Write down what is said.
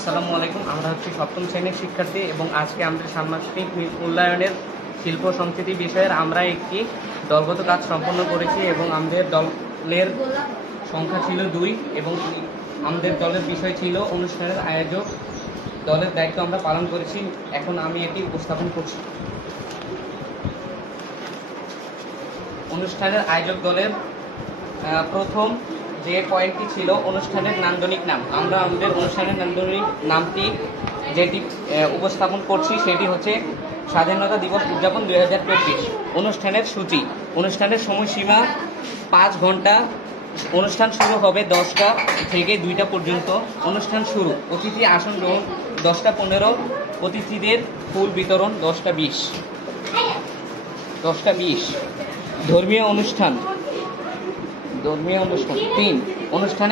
আসসালামু আলাইকুম। আমরা হচ্ছে সপ্তম শ্রেণীর শিক্ষার্থী এবং আজকে আমাদের সাংস্কৃতিক মূল্যায়নের শিল্প সংস্কৃতি বিষয়ের আমরা একটি দলগত কাজ সম্পন্ন করেছি এবং আমাদের দলের সংখ্যা ছিল 2 এবং আমাদের দলের বিষয় ছিল অনুষ্ঠানের আয়োজক। দলের দায়িত্ব আমরা পালন করেছি। এখন আমি এটি উপস্থাপন করছি। অনুষ্ঠানের আয়োজক দলের প্রথম যে পয়েন্টটি ছিল অনুষ্ঠানের নান্দনিক নাম। আমরা আমাদের অনুষ্ঠানের নান্দনিক নামটি যেটি উপস্থাপন করছি সেটি হচ্ছে স্বাধীনতা দিবস উদযাপন 2024। অনুষ্ঠানের সূচি, অনুষ্ঠানের সময়সীমা 5 ঘন্টা। অনুষ্ঠান শুরু হবে 10টা থেকে 2টা পর্যন্ত। অনুষ্ঠান শুরু, অতিথি আসন গ্রহণ 10টা 15, অতিথিদের ফুল বিতরণ 10টা 20। ধর্মীয় অনুষ্ঠান 3 অনুষ্ঠানে